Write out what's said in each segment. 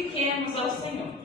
Glorifiquemos ao Senhor.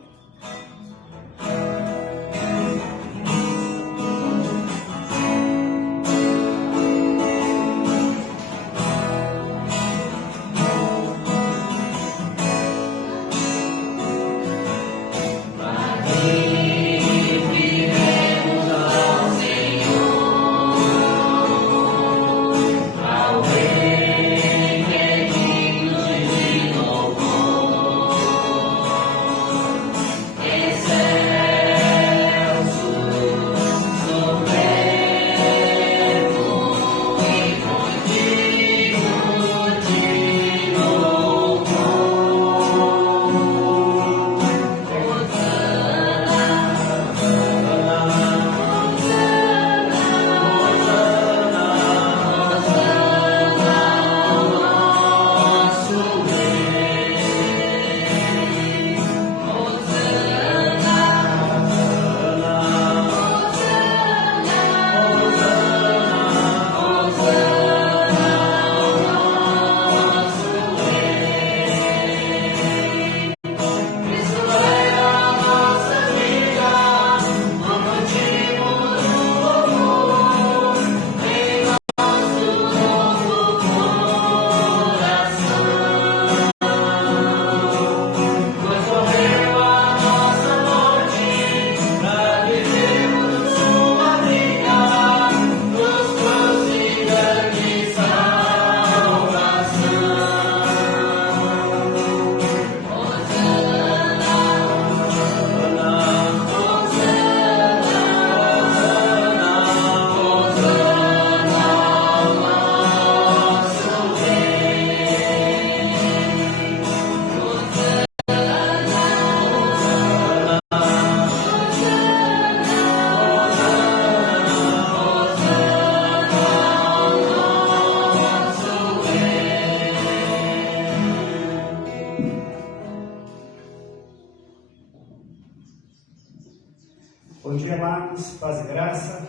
Bom dia, amados, paz e graça.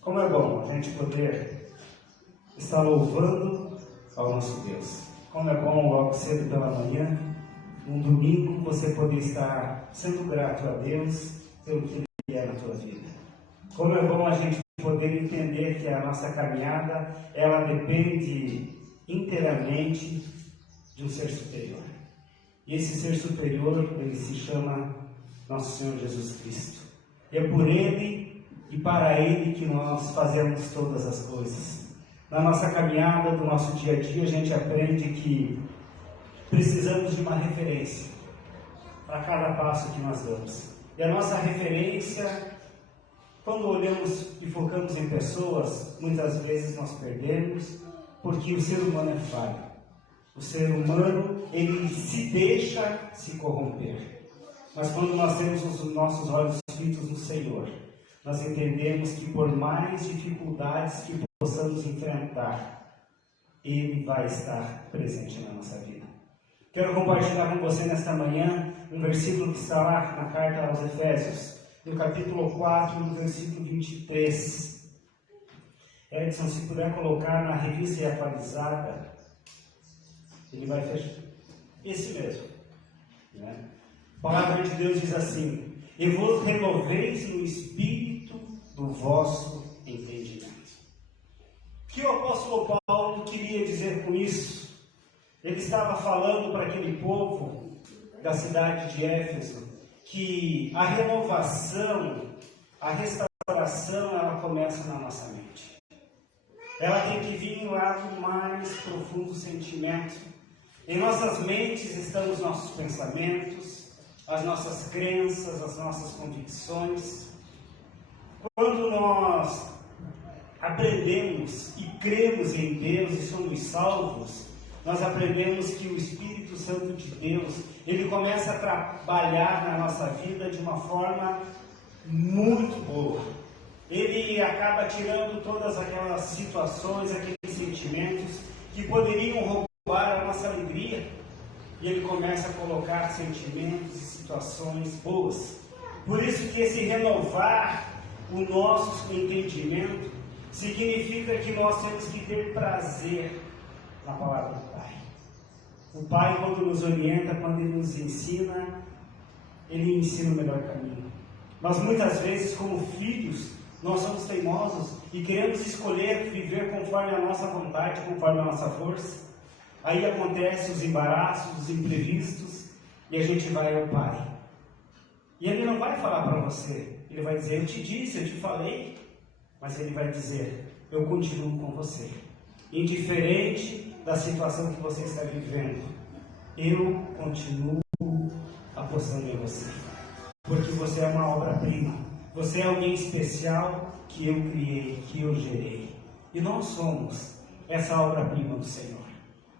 Como é bom a gente poder estar louvando ao nosso Deus. Como é bom logo cedo pela manhã, num domingo, você poder estar sendo grato a Deus pelo que Ele é na tua vida. Como é bom a gente poder entender que a nossa caminhada, ela depende inteiramente de um ser superior. E esse ser superior, ele se chama nosso Senhor Jesus Cristo. E é por Ele e para Ele que nós fazemos todas as coisas. Na nossa caminhada, do nosso dia a dia, a gente aprende que precisamos de uma referência para cada passo que nós damos. E a nossa referência, quando olhamos e focamos em pessoas, muitas vezes nós perdemos, porque o ser humano é falho. O ser humano, ele se deixa se corromper. Mas quando nós temos os nossos olhos fitos no Senhor, nós entendemos que por mais dificuldades que possamos enfrentar, Ele vai estar presente na nossa vida. Quero compartilhar com você nesta manhã um versículo que está lá na carta aos Efésios, no capítulo 4, no versículo 23. Edson, se puder colocar na revista e atualizada, ele vai fechar. Esse mesmo, né? A palavra de Deus diz assim: e vos renoveis no espírito do vosso entendimento. O que o apóstolo Paulo queria dizer com isso? Ele estava falando para aquele povo da cidade de Éfeso que a renovação, a restauração, ela começa na nossa mente. Ela tem que vir lá do mais profundo sentimento. Em nossas mentes estão os nossos pensamentos, as nossas crenças, as nossas convicções. Quando nós aprendemos e cremos em Deus e somos salvos, nós aprendemos que o Espírito Santo de Deus, ele começa a trabalhar na nossa vida de uma forma muito boa. Ele acaba tirando todas aquelas situações, aqueles sentimentos que poderiam roubar a nossa alegria. E ele começa a colocar sentimentos e situações boas. Por isso que esse renovar o nosso entendimento significa que nós temos que ter prazer na palavra do Pai. O Pai, quando nos orienta, quando Ele nos ensina, Ele ensina o melhor caminho. Mas muitas vezes, como filhos, nós somos teimosos e queremos escolher viver conforme a nossa vontade, conforme a nossa força. Aí acontecem os embaraços, os imprevistos, e a gente vai ao Pai. E Ele não vai falar para você, Ele vai dizer, eu te disse, eu te falei, mas Ele vai dizer, eu continuo com você. Indiferente da situação que você está vivendo, eu continuo apostando em você. Porque você é uma obra-prima. Você é alguém especial que eu criei, que eu gerei. E nós somos essa obra-prima do Senhor.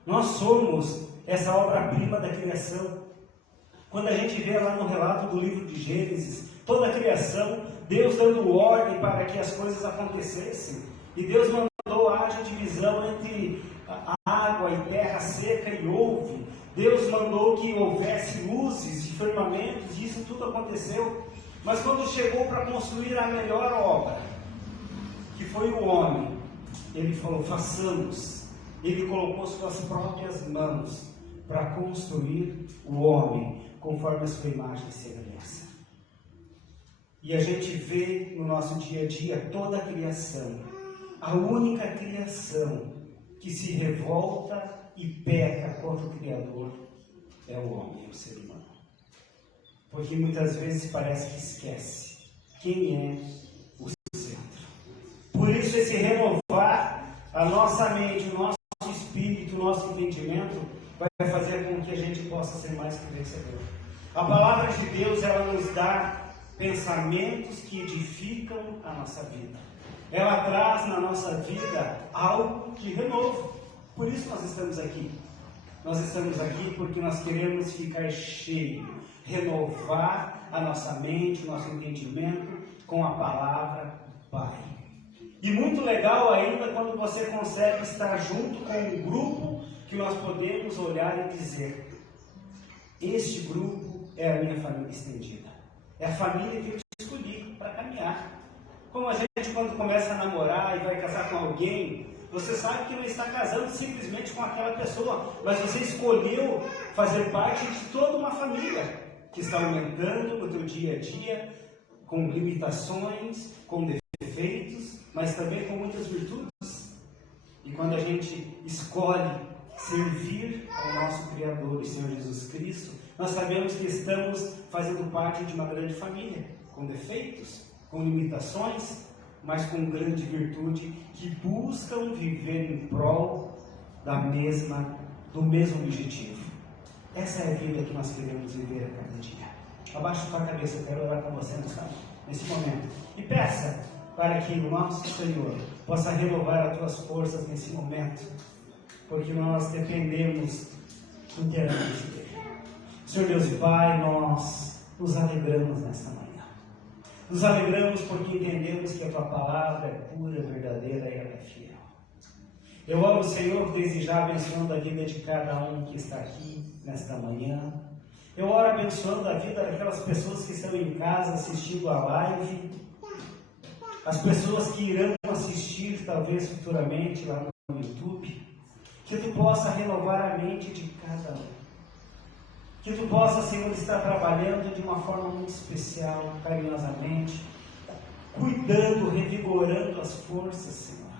Nós somos essa obra-prima da criação. Quando a gente vê lá no relato do livro de Gênesis, toda a criação, Deus dando ordem para que as coisas acontecessem. E Deus mandou haja divisão entre a água e terra seca e houve. Deus mandou que houvesse luzes e firmamentos, e isso tudo aconteceu. Mas quando chegou para construir a melhor obra, que foi o homem, Ele falou, façamos. Ele colocou suas próprias mãos para construir o homem, conforme a sua imagem e semelhança. E a gente vê no nosso dia a dia toda a criação. A única criação que se revolta e peca contra o Criador é o homem, o ser humano. Porque muitas vezes parece que esquece quem é o centro. Por isso esse renovar a nossa mente, o nosso espírito, o nosso entendimento, vai fazer com que a gente possa ser mais que vencedor. A palavra de Deus, ela nos dá pensamentos que edificam a nossa vida. Ela traz na nossa vida algo de renovo. Por isso nós estamos aqui. Nós estamos aqui porque nós queremos ficar cheios, renovar a nossa mente, o nosso entendimento com a palavra do Pai. E muito legal ainda quando você consegue estar junto com um grupo que nós podemos olhar e dizer, este grupo é a minha família estendida. É a família que eu escolhi para caminhar. Como a gente quando começa a namorar e vai casar com alguém, você sabe que não está casando simplesmente com aquela pessoa, mas você escolheu fazer parte de toda uma família que está aumentando no teu dia a dia, com limitações, com defeitos, mas também com muitas virtudes. E quando a gente escolhe servir ao nosso Criador e Senhor Jesus Cristo, nós sabemos que estamos fazendo parte de uma grande família, com defeitos, com limitações, mas com grande virtude, que buscam viver em prol do mesmo objetivo. Essa é a vida que nós queremos viver a cada dia. Abaixa a tua cabeça, eu quero orar com você nesse momento. E peça para que o nosso Senhor possa renovar as tuas forças nesse momento, porque nós dependemos inteiramente dele. Senhor Deus e Pai, nós nos alegramos nesta manhã. Nos alegramos porque entendemos que a Tua palavra é pura, verdadeira e ela é fiel. Eu oro, Senhor, desde já abençoando a vida de cada um que está aqui nesta manhã. Eu oro abençoando a vida daquelas pessoas que estão em casa assistindo a live, as pessoas que irão assistir talvez futuramente lá no YouTube. Que Tu possa renovar a mente de cada um. Que Tu possa, Senhor, estar trabalhando de uma forma muito especial, carinhosamente, cuidando, revigorando as forças, Senhor.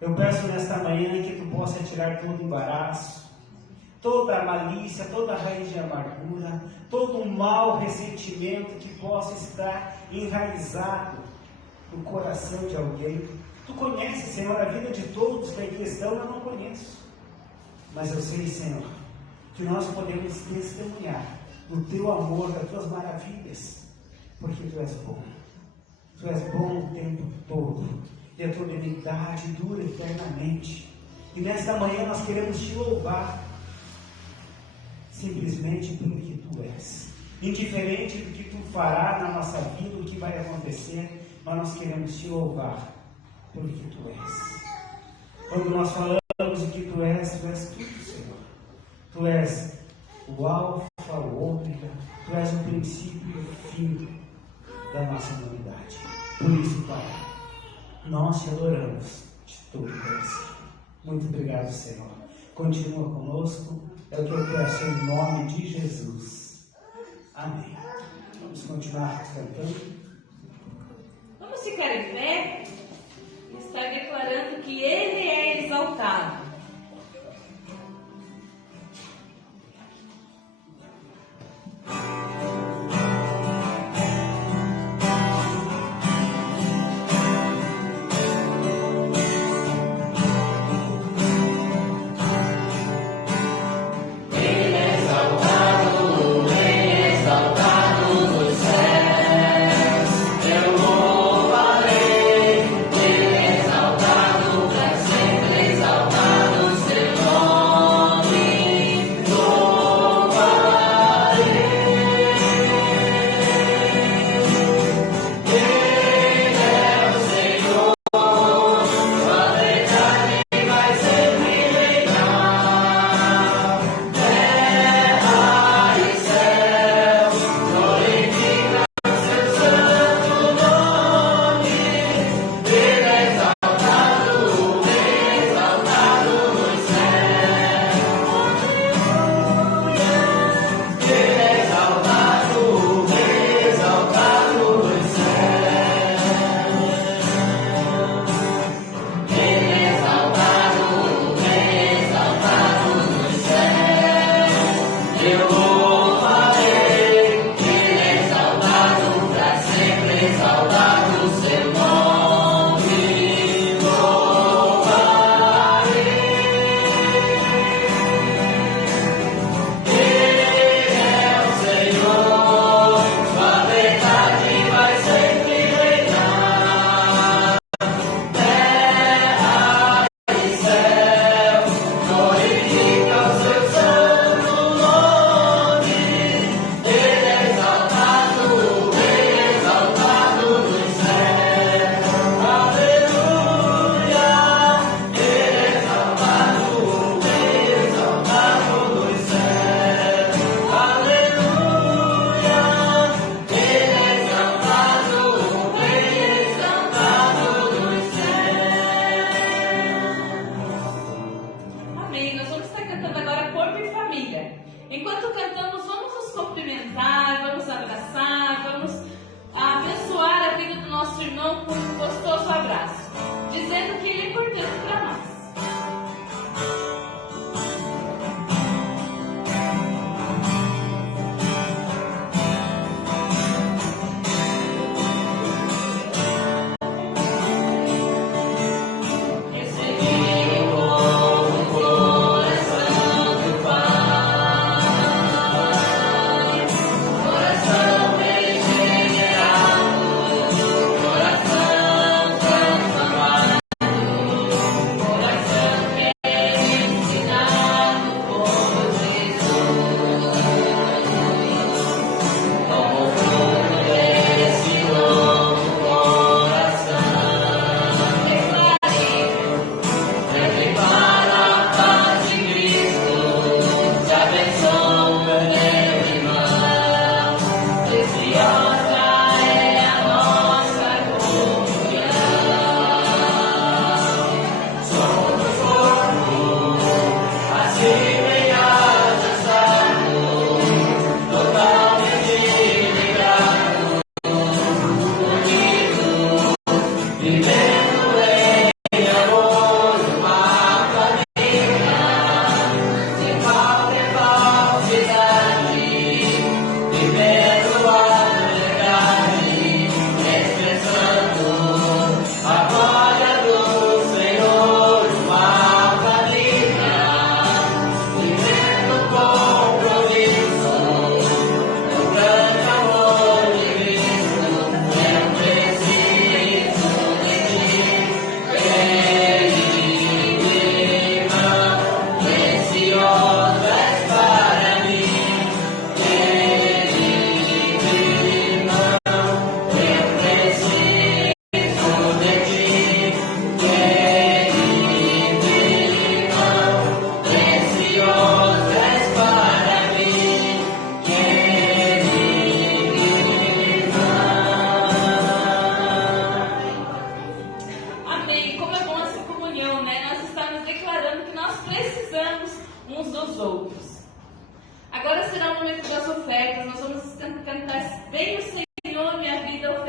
Eu peço nesta manhã que Tu possa tirar todo o embaraço, toda a malícia, toda a raiz de amargura, todo o mau ressentimento que possa estar enraizado no coração de alguém. Tu conheces, Senhor, a vida de todos que em questão eu não conheço. Mas eu sei, Senhor, que nós podemos testemunhar do Teu amor, das Tuas maravilhas, porque Tu és bom. Tu és bom o tempo todo, e a Tua benignidade dura eternamente. E nesta manhã nós queremos Te louvar, simplesmente pelo que Tu és. Indiferente do que Tu fará na nossa vida, o que vai acontecer, mas nós queremos Te louvar pelo que Tu és. Quando nós falamos o que Tu és tudo, Senhor. Tu és o alfa, o ômega, Tu és o princípio e o fim da nossa humanidade. Por isso, Pai, nós Te adoramos de todo o coração. Muito obrigado, Senhor. Continua conosco, É o que eu peço em nome de Jesus. Amém. Vamos continuar cantando. Vamos ficar em pé e estar declarando que Ele é exaltado.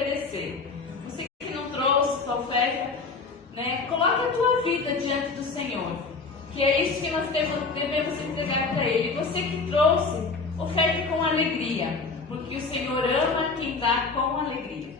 oferecer. Você que não trouxe tua oferta, né? Coloque a tua vida diante do Senhor, que é isso que nós devemos entregar para Ele. Você que trouxe, oferte com alegria, porque o Senhor ama quem dá com alegria.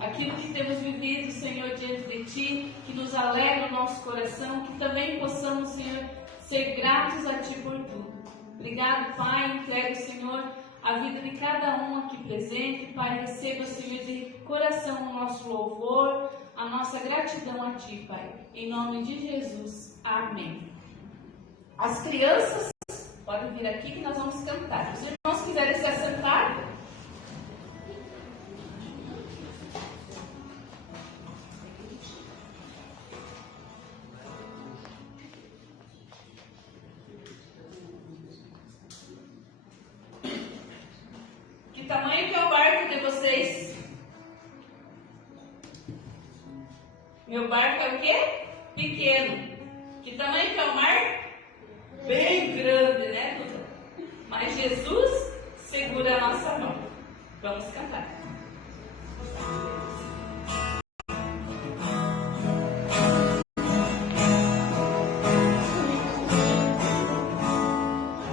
Aquilo que temos vivido, Senhor, diante de Ti, que nos alegra o nosso coração, que também possamos, Senhor, ser gratos a Ti por tudo. Obrigado, Pai, entregue, Senhor, a vida de cada um aqui presente. Pai, receba, Senhor, de coração o nosso louvor, a nossa gratidão a Ti, Pai. Em nome de Jesus. Amém. As crianças podem vir aqui que nós vamos cantar. Se os irmãos quiserem se assentar. Que tamanho que é o barco de vocês? Meu barco é o quê? Pequeno. Que tamanho que é o mar? Bem grande, né, Duda? Mas Jesus segura a nossa mão. Vamos cantar.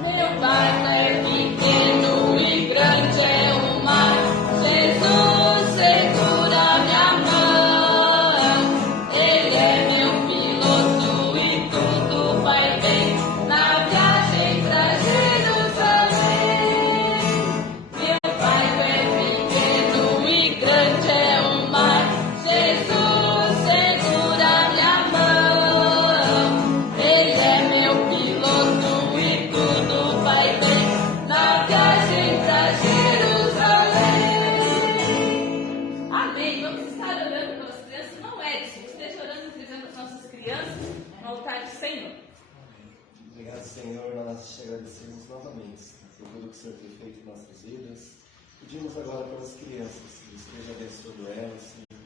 Meu barco é pequeno e grande é o mar. Jesus segura minha mão. Ele é meu piloto e tudo vai bem na viagem pra Jerusalém. Meu barco é pequeno e grande é Senhor, nós te agradecemos novamente por tudo que o Senhor tem feito em nossas vidas. Pedimos agora pelas crianças, que esteja abençoando elas, Senhor.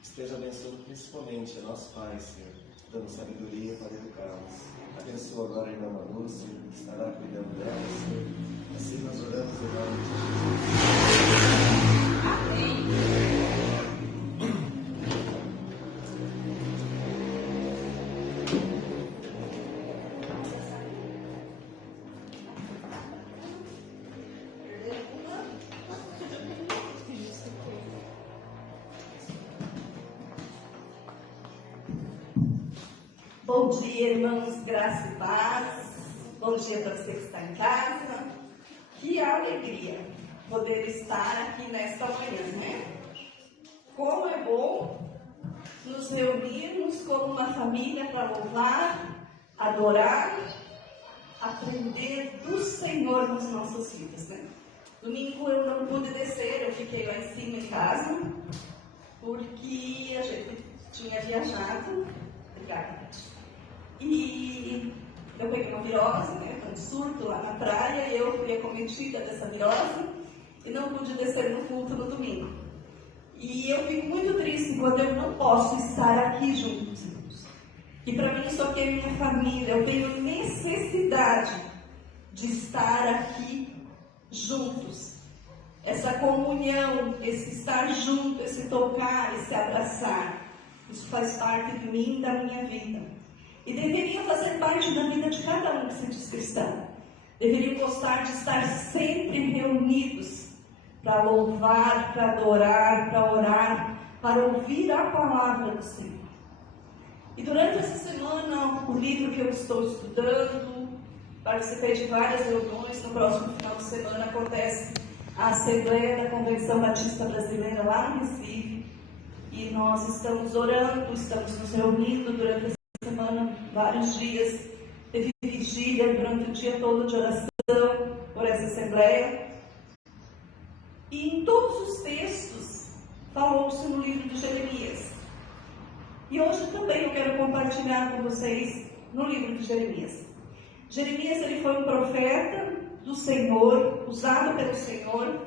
Esteja abençoando principalmente a nosso Pai, Senhor, dando sabedoria para educá-los. Abençoa agora a irmã Manu, Senhor, que estará cuidando dela, Senhor. Assim nós oramos em nome de Jesus. Amém. Bom dia, irmãos, graça e paz. Bom dia para você que está em casa. Que alegria poder estar aqui nesta manhã, né? Como é bom nos reunirmos como uma família para louvar, adorar, aprender do Senhor nas nossas vidas, né? Domingo eu não pude descer, eu fiquei lá em cima em casa, porque a gente tinha viajado. Obrigada. E eu peguei uma virose, né? Um surto lá na praia, e eu fui acometida dessa virose e não pude descer no culto no domingo. E eu fico muito triste quando eu não posso estar aqui juntos. E para mim isso aqui é minha família, eu tenho necessidade de estar aqui juntos. Essa comunhão, esse estar junto, esse tocar, esse abraçar, isso faz parte de mim e da minha vida. E deveria fazer parte da vida de cada um que se diz cristão. Deveriam gostar de estar sempre reunidos para louvar, para adorar, para orar, para ouvir a palavra do Senhor. E durante essa semana, o livro que eu estou estudando, participei de várias reuniões. No próximo final de semana acontece a Assembleia da Convenção Batista Brasileira lá no Recife. E nós estamos orando, estamos nos reunindo durante essa semana, vários dias. Teve vigília durante o dia todo de oração por essa Assembleia. E em todos os textos falou-se no livro de Jeremias. E hoje também eu quero compartilhar com vocês no livro de Jeremias. Jeremias, ele foi um profeta do Senhor, usado pelo Senhor.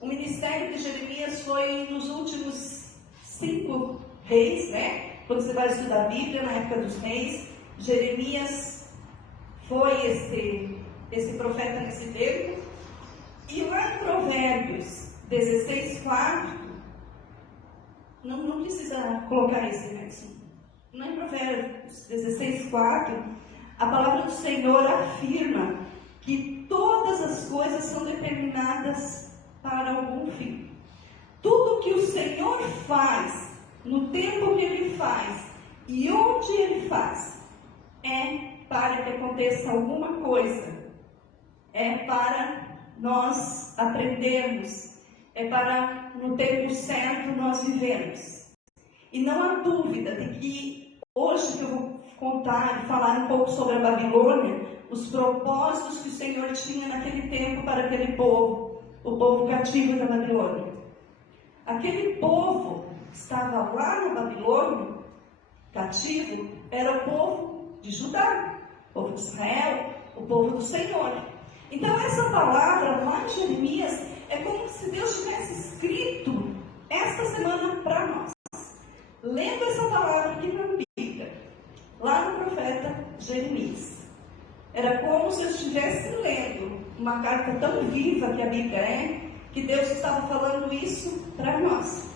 O ministério de Jeremias foi nos últimos 5 reis, né? Quando você vai estudar a Bíblia, na época dos reis, Jeremias foi esse profeta nesse tempo. E lá em Provérbios 16:4, não precisa colocar esse, né? Lá em Provérbios 16:4, a palavra do Senhor afirma que todas as coisas são determinadas para algum fim. Tudo que o Senhor faz, no tempo que Ele faz e onde Ele faz, é para que aconteça alguma coisa, é para nós aprendermos, é para no tempo certo nós vivermos. E não há dúvida de que hoje que eu vou contar e falar um pouco sobre a Babilônia, os propósitos que o Senhor tinha naquele tempo para aquele povo, o povo cativo da Babilônia. Aquele povo que estava lá na Babilônia, cativo, era o povo de Judá, o povo de Israel, o povo do Senhor. Então essa palavra lá em Jeremias é como se Deus tivesse escrito esta semana para nós. Lendo essa palavra aqui na Bíblia, lá no profeta Jeremias. Era como se eu estivesse lendo uma carta tão viva que a Bíblia é, que Deus estava falando isso para nós.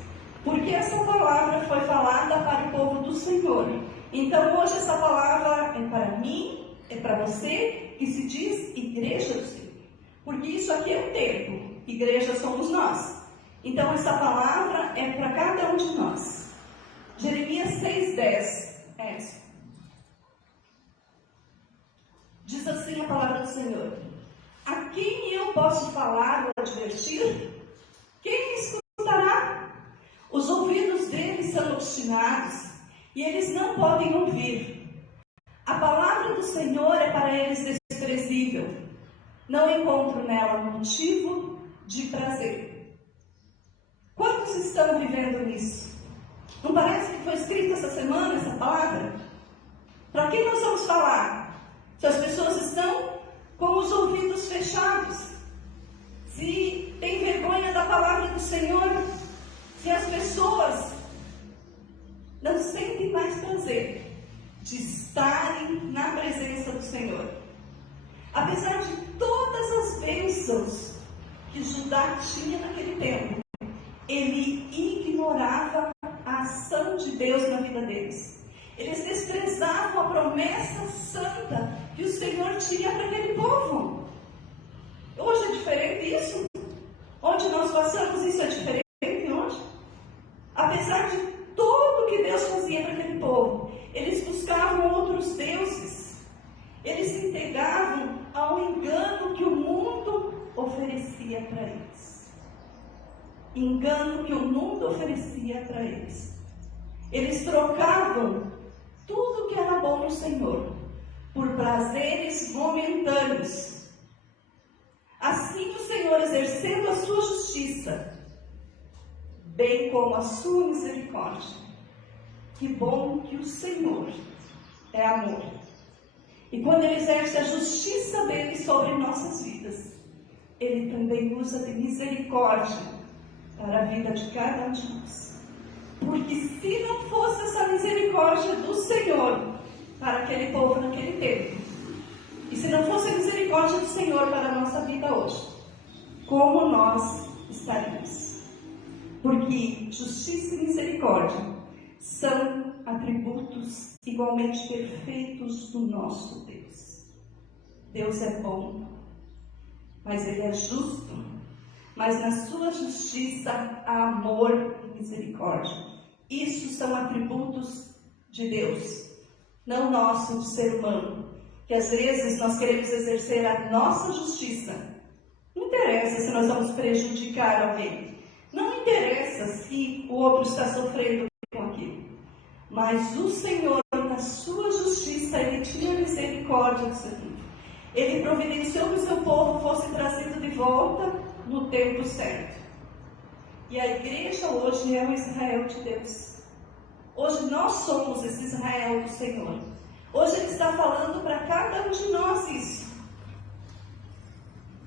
Porque essa palavra foi falada para o povo do Senhor. Então hoje essa palavra é para mim, é para você, que se diz igreja do Senhor. Porque isso aqui é o templo, igreja somos nós. Então essa palavra é para cada um de nós. Jeremias 6:10. Diz assim a palavra do Senhor: a quem eu posso falar ou advertir? Quem me escutará? Os ouvidos deles são obstinados e eles não podem ouvir. A palavra do Senhor é para eles desprezível. Não encontro nela motivo de prazer. Quantos estão vivendo nisso? Não parece que foi escrita essa semana essa palavra? Para quem nós vamos falar? se as pessoas estão com os ouvidos fechados, se tem vergonha da palavra do Senhor, se as pessoas não sentem mais prazer de estarem na presença do Senhor. Apesar de todas as bênçãos que Judá tinha naquele tempo, ele ignorava a ação de Deus na vida deles. Eles desprezavam a promessa santa que o Senhor tinha para aquele povo. Hoje é diferente isso? Onde nós passamos, isso é diferente hoje? Apesar de tudo que Deus fazia para aquele povo, eles buscavam outros deuses. Eles se entregavam ao engano que o mundo oferecia para eles. Engano que o mundo oferecia para eles. Eles trocavam tudo que era bom no Senhor por prazeres momentâneos. Assim o Senhor, exercendo a sua justiça, bem como a sua misericórdia. Que bom que o Senhor é amor. E quando Ele exerce a justiça dele sobre nossas vidas, Ele também usa de misericórdia para a vida de cada um de nós. Porque se não fosse essa misericórdia do Senhor para aquele povo naquele tempo, e se não fosse a misericórdia do Senhor para a nossa vida hoje, como nós estaríamos? Porque justiça e misericórdia são atributos igualmente perfeitos do nosso Deus. Deus é bom, mas Ele é justo, mas na sua justiça há amor e misericórdia. Isso são atributos de Deus, não nosso, do ser humano, que às vezes nós queremos exercer a nossa justiça. Não interessa se nós vamos prejudicar alguém, não interessa se o outro está sofrendo com aquilo, mas o Senhor, na sua justiça, Ele tinha misericórdia do seu povo. Ele providenciou que o seu povo fosse trazido de volta no tempo certo. E a igreja hoje é o Israel de Deus. Hoje nós somos esse Israel do Senhor. Hoje Ele está falando para cada um de nós isso.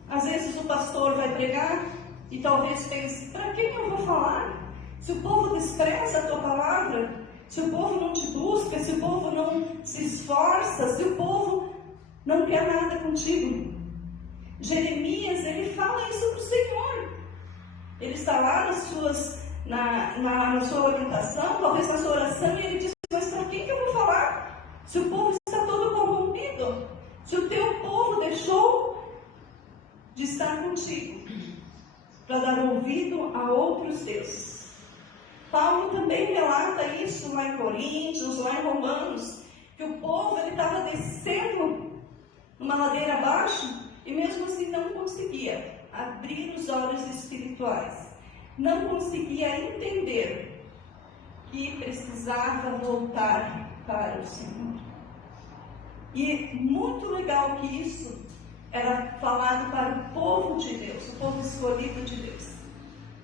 Às vezes o pastor vai pregar e talvez pense, para quem eu vou falar? Se o povo despreza a tua palavra, se o povo não te busca, se o povo não se esforça, se o povo não quer nada contigo. Jeremias, ele fala isso para o Senhor. Ele está lá na sua orientação, talvez na sua oração, e ele diz, mas para quem que eu vou falar? Se o povo está todo corrompido, se o teu povo deixou de estar contigo, para dar ouvido a outros deuses. Paulo também relata isso lá em Coríntios, lá em Romanos, que o povo estava descendo uma ladeira abaixo e mesmo assim não conseguia abrir os olhos espirituais, não conseguia entender que precisava voltar para o Senhor. E muito legal que isso era falado para o povo de Deus, o povo escolhido de Deus.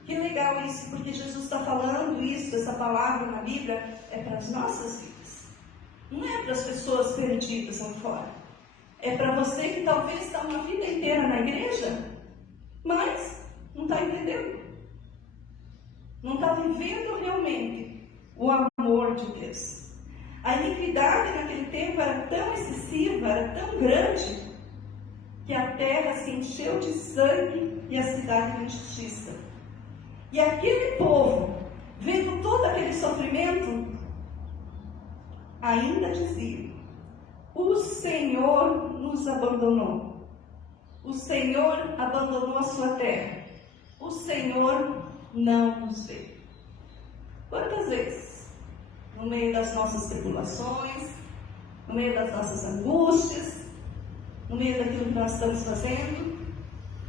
Que legal isso, porque Jesus está falando isso, essa palavra na Bíblia, é para as nossas vidas. Não é para as pessoas perdidas lá fora. É para você que talvez está uma vida inteira na igreja, mas não está entendendo. Não está vivendo realmente o amor de Deus. A iniquidade naquele tempo era tão excessiva, era tão grande, que a terra se encheu de sangue e a cidade de injustiça. E aquele povo, vendo todo aquele sofrimento, ainda dizia, o Senhor nos abandonou. O Senhor abandonou a sua terra. O Senhor não nos vê. Quantas vezes, no meio das nossas tribulações, no meio das nossas angústias, no meio daquilo que nós estamos fazendo,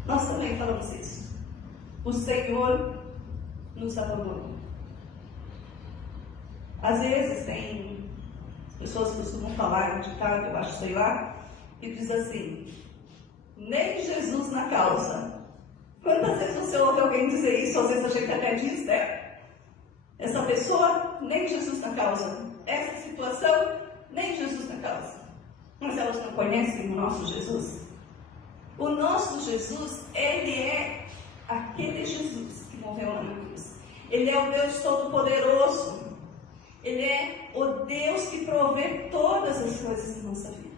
nós também falamos isso. O Senhor nos abandonou. Às vezes tem pessoas que costumam falar um ditado, eu acho, sei lá, que diz assim, nem Jesus na causa. Quantas vezes você ouve alguém dizer isso? Às vezes a gente até diz, né? Essa pessoa, nem Jesus na causa. Essa situação, nem Jesus na causa. mas elas não conhecem o nosso Jesus. O nosso Jesus, ele é aquele Jesus que morreu lá na cruz. Ele é o Deus Todo-Poderoso. Ele é o Deus que provê todas as coisas da nossa vida.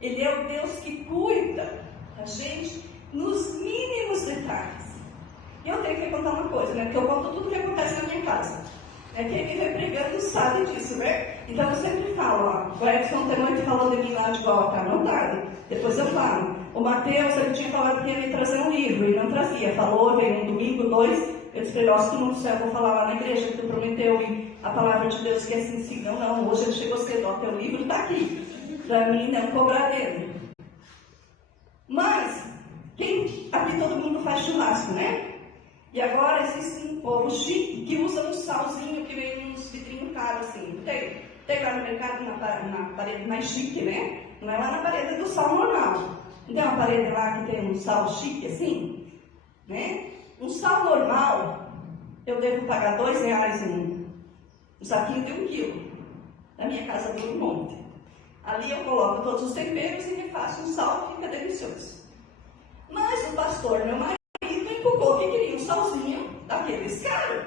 Ele é o Deus que cuida da gente nos mínimos detalhes. E eu tenho que contar uma coisa, né? Porque eu conto tudo que acontece na minha casa. Quem me vem pregando sabe disso, né? Então eu sempre falo, ó, o Edson ontem à noite falou de mim lá de volta, não dá. Depois eu falo. O Mateus, ele tinha falado que ia me trazer um livro e não trazia. Falou, veio um domingo, 2. Eu disse para ele, ó, se tu não disser, eu vou falar lá na igreja que tu prometeu e a palavra de Deus que é sensível. Não, hoje ele chegou cedo, ó, teu livro está aqui. Para mim, não cobrar dele. Mas, aqui todo mundo faz churrasco, né? E agora existe um povo chique que usa um salzinho que vem nos vidrinhos caros, assim. Tem lá no mercado, na parede mais chique, né? Não é lá na parede do sal normal. Não tem uma parede lá que tem um sal chique, assim? Né? Um sal normal, eu devo pagar R$2 um saquinho de 1 quilo. Na minha casa tem um monte. Ali eu coloco todos os temperos e refaço um sal que fica delicioso. Mas o pastor, meu marido, empurrou que queria um salzinho daqueles caros.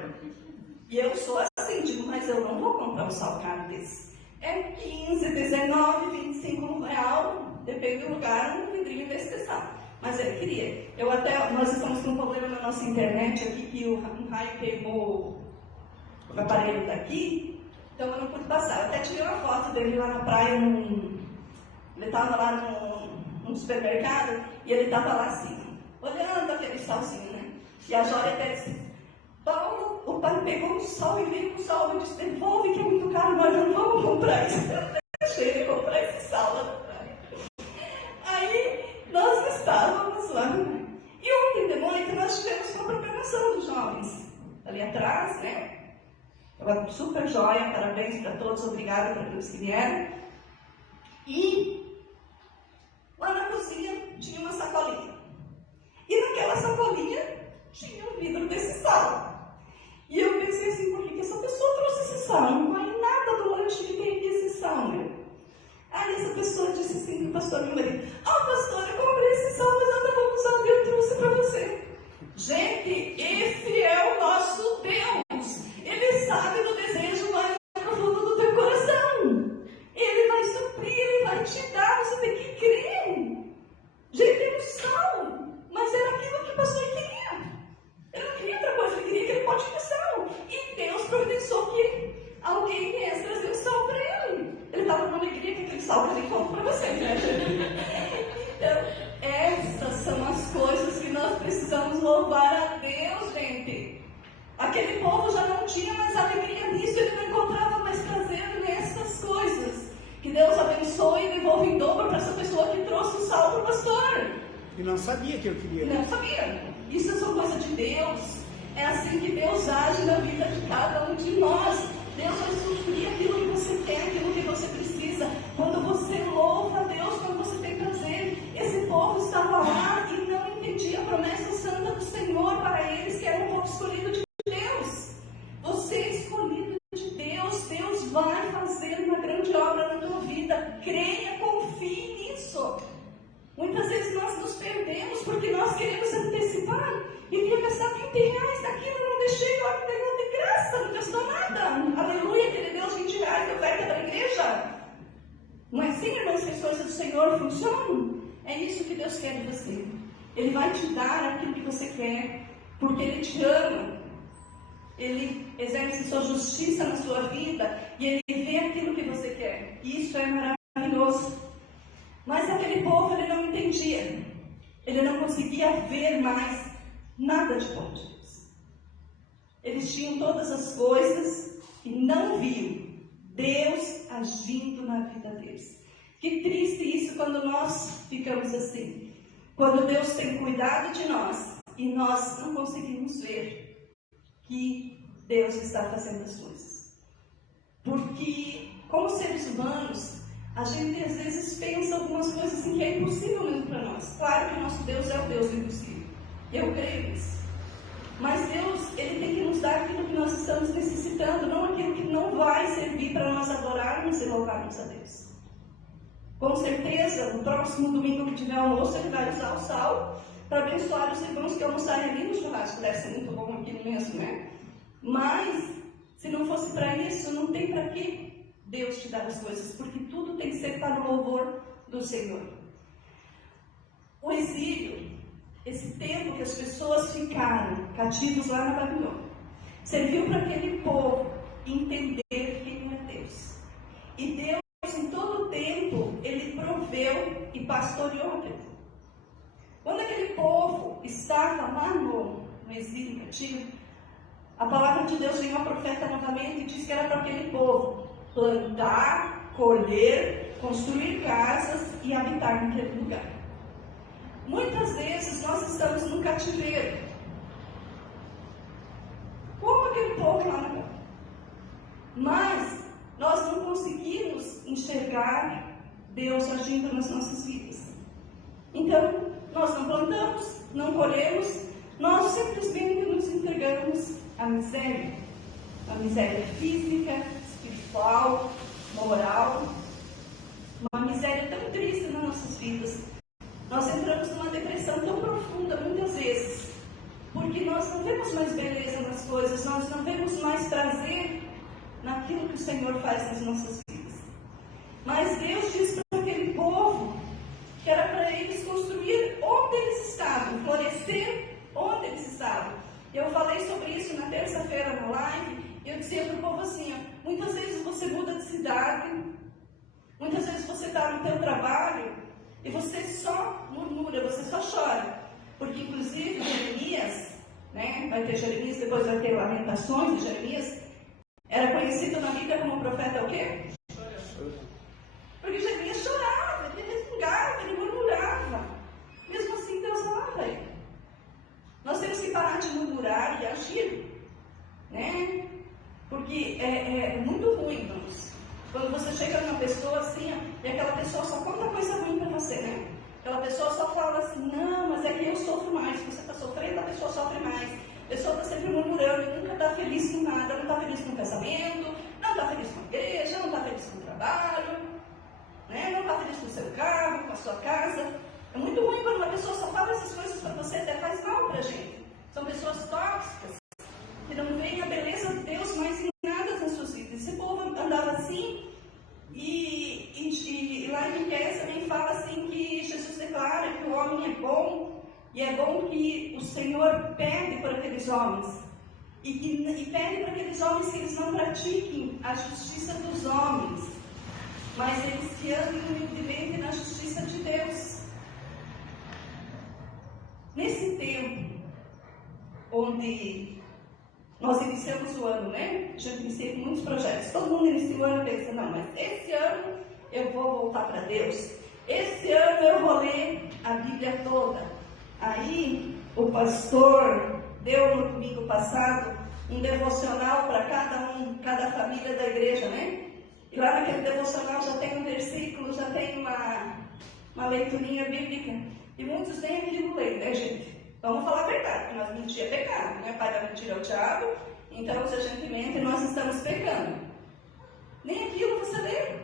E eu sou assim, digo, mas eu não vou comprar um sal caro desse. É 15, 19, 25 real, depende do lugar, um vidrinho desse sal. Mas ele queria. Nós estamos com um problema na nossa internet aqui, que um raio queimou o aparelho daqui, então eu não pude passar. Eu até tirei uma foto dele lá na praia, ele estava lá num supermercado, e ele estava lá assim, olhando aquele salzinho, né? E a Jória até disse, Paulo, o pai pegou um sal e veio com sal. Eu disse, devolve que é muito caro, nós não vamos comprar isso. Eu deixei ele comprar esse sal lá na praia. Aí, nós estávamos lá. E ontem de noite nós tivemos uma programação dos jovens. Ali atrás, né? Estava super jóia, parabéns para todos, obrigada para todos que vieram. E lá na cozinha tinha uma sacolinha. E naquela sacolinha tinha um vidro desse sal. E eu pensei assim, por que essa pessoa trouxe esse sal? Não vai nada do lanche que tem aqui esse sal, né? Aí essa pessoa disse assim para o pastor meu marido, pastor, eu comprei esse sal, mas eu não vou usar, eu trouxe para você. Gente, esse é o nosso Deus. Ele sabe do desejo mais profundo do teu coração. Ele vai suprir, ele vai te dar, você tem que crer. Gente, tem um sal, mas era aquilo que o pastor queria. Ele não queria outra coisa, ele queria aquele pote de sal. E Deus providenciou que alguém viesse trazer o sal para ele. Ele estava com alegria que aquele sal que ele conta para você, né? Então, essas são as coisas que nós precisamos louvar a Deus, gente. Aquele povo já não tinha mais alegria nisso, ele não encontrava mais prazer nessas coisas. Que Deus abençoe e devolva em dobro para essa pessoa que trouxe o sal para o pastor. E não sabia que eu queria. Não sabia. Isso é só coisa de Deus. É assim que Deus age na vida de cada um de nós. Deus vai suprir aquilo que você quer, aquilo que você precisa. Quando você louva a Deus, quando você tem prazer. Esse povo estava lá e não entendia a promessa santa do Senhor para eles, que era um povo escolhido de Deus. Você é escolhido de Deus. Deus vai fazer uma grande obra na tua vida. Creia, confie nisso. Muitas vezes nós nos perdemos porque nós queremos antecipar e queria gastar R$20 daquilo, eu não deixei, olha, ganhou de graça, não gastou nada. Aleluia, que ele deu os R$20 da oferta da igreja. Não é assim, irmãos, que as coisas do Senhor funcionam? É isso que Deus quer de você. Ele vai te dar aquilo que você quer, porque Ele te ama. Ele exerce sua justiça na sua vida e Ele vê aquilo que você quer. Isso é maravilhoso. Mas aquele povo, ele não entendia. Ele não conseguia ver mais nada de bom de Deus. Eles tinham todas as coisas e não viam Deus agindo na vida deles. Que triste isso quando nós ficamos assim. Quando Deus tem cuidado de nós e nós não conseguimos ver que Deus está fazendo as coisas. Porque, como seres humanos, a gente às vezes pensa algumas coisas assim que é impossível mesmo para nós. Claro que o nosso Deus é o Deus do impossível. Eu creio nisso. Mas Deus, Ele tem que nos dar aquilo que nós estamos necessitando, não aquilo que não vai servir para nós adorarmos e louvarmos a Deus. Com certeza, no próximo domingo que tiver almoço, ele vai usar o sal para abençoar os irmãos que almoçarem ali no churrasco. Deve ser muito bom aqui mesmo, né? Mas, se não fosse para isso, não tem para que Deus te dar as coisas, porque tudo tem que ser para o louvor do Senhor. O exílio, esse tempo que as pessoas ficaram cativos lá na Babilônia, serviu para aquele povo entender quem é Deus. E Deus, em todo o tempo, Ele proveu e pastoreou aquele povo. Quando aquele povo estava lá no exílio cativo, a palavra de Deus veio ao profeta novamente e disse que era para aquele povo plantar, colher, construir casas e habitar naquele lugar. Muitas vezes nós estamos no cativeiro, como aquele povo lá no campo, mas nós não conseguimos enxergar Deus agindo nas nossas vidas. Então, nós não plantamos, não colhemos, nós simplesmente nos entregamos à miséria física, espiritual, moral, uma miséria tão triste nas nossas vidas. Nós entramos numa depressão tão profunda muitas vezes, porque nós não vemos mais beleza nas coisas, nós não vemos mais prazer naquilo que o Senhor faz nas nossas vidas. Mas Deus disse para aquele povo que era para eles construir onde eles estavam, florescer onde eles estavam. Eu falei sobre isso na terça-feira na live, e eu dizia para o povo assim, ó, muitas vezes você muda de cidade, muitas vezes você está no teu trabalho, e você só murmura, você só chora. Porque inclusive Jeremias, né, vai ter Jeremias, depois vai ter Lamentações de Jeremias, era conhecido na Bíblia como profeta o quê? Porque Jeremias chorava, ele resmungava, ele murmurava. Mesmo assim Deus amava ele. Nós temos que parar de murmurar e agir, né? Porque é muito ruim, irmãos. Quando você chega numa pessoa assim, e aquela pessoa só conta coisa ruim para você, né? Aquela pessoa só fala assim, não, mas é que eu sofro mais. Você está sofrendo, a pessoa sofre mais. A pessoa está sempre murmurando, nunca está feliz com nada, não está feliz com o casamento, não está feliz com a igreja, não está feliz com o trabalho, né? Não está feliz com o seu carro, com a sua casa. É muito ruim quando uma pessoa só fala essas coisas para você, até faz mal para a gente. São pessoas tóxicas, que não veem a beleza de Deus mais em nada nas suas vidas. Esse povo andava assim, e lá em Miqueias também fala assim que Jesus declara que o homem é bom, e é bom que o Senhor pede por aqueles homens, e pede para aqueles homens que eles não pratiquem a justiça dos homens, mas eles que andem humildemente na justiça de Deus. Nesse tempo, onde nós iniciamos o ano, né? A gente inicia com muitos projetos. Todo mundo inicia o ano e pensa, não, mas esse ano eu vou voltar para Deus. Esse ano eu vou ler a Bíblia toda. Aí, o pastor deu no domingo passado um devocional para cada família da igreja, né? E lá naquele devocional já tem um versículo, já tem uma leiturinha bíblica. E muitos nem aquilo ler, né, gente? Vamos falar a verdade, mas mentir é pecado, né? Pai da mentira é o diabo, então se a gente mente, nós estamos pecando. Nem aquilo você lê.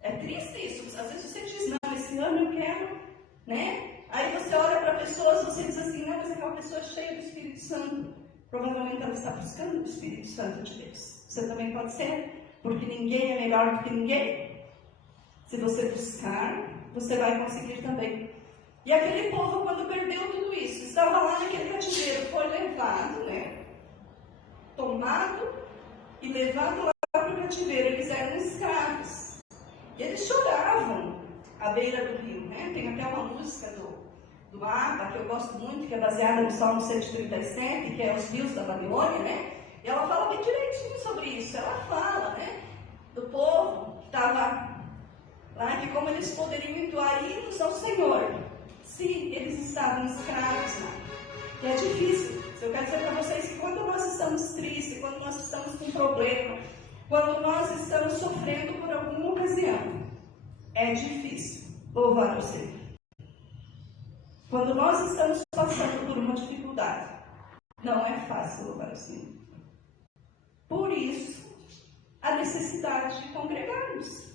É triste isso. Às vezes você diz, não, esse ano eu quero, né? Aí você olha para pessoas, você diz assim, não, mas aquela pessoa é cheia do Espírito Santo. Provavelmente ela está buscando o Espírito Santo de Deus. Você também pode ser, porque ninguém é melhor do que ninguém. Se você buscar, você vai conseguir também. E aquele povo, quando perdeu tudo isso, estava lá naquele cativeiro, foi levado, né? Tomado e levado lá para o cativeiro. Eles eram escravos. E eles choravam à beira do rio, né? Tem até uma música do Abba, que eu gosto muito, que é baseada no Salmo 137, que é Os Rios da Babilônia, né? E ela fala bem direitinho sobre isso. Ela fala, né? Do povo que estava lá, que como eles poderiam entoar hinos ao Senhor. Sim, eles estavam escravos lá. E é difícil. Eu quero dizer para vocês que quando nós estamos tristes, quando nós estamos com problema, quando nós estamos sofrendo por alguma ocasião, é difícil louvar o Senhor. Quando nós estamos passando por uma dificuldade, não é fácil louvar o Senhor. Por isso, a necessidade de congregarmos.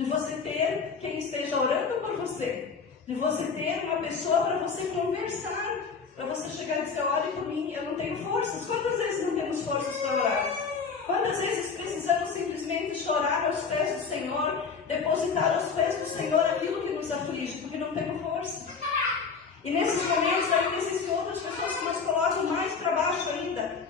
de você ter quem esteja orando por você, de você ter uma pessoa para você conversar, para você chegar e dizer, olhe por mim, eu não tenho forças. Quantas vezes não temos forças para orar? Quantas vezes precisamos simplesmente chorar aos pés do Senhor, depositar aos pés do Senhor aquilo que nos aflige, porque não temos força. E nesses momentos ainda existem outras pessoas que nos colocam mais para baixo ainda.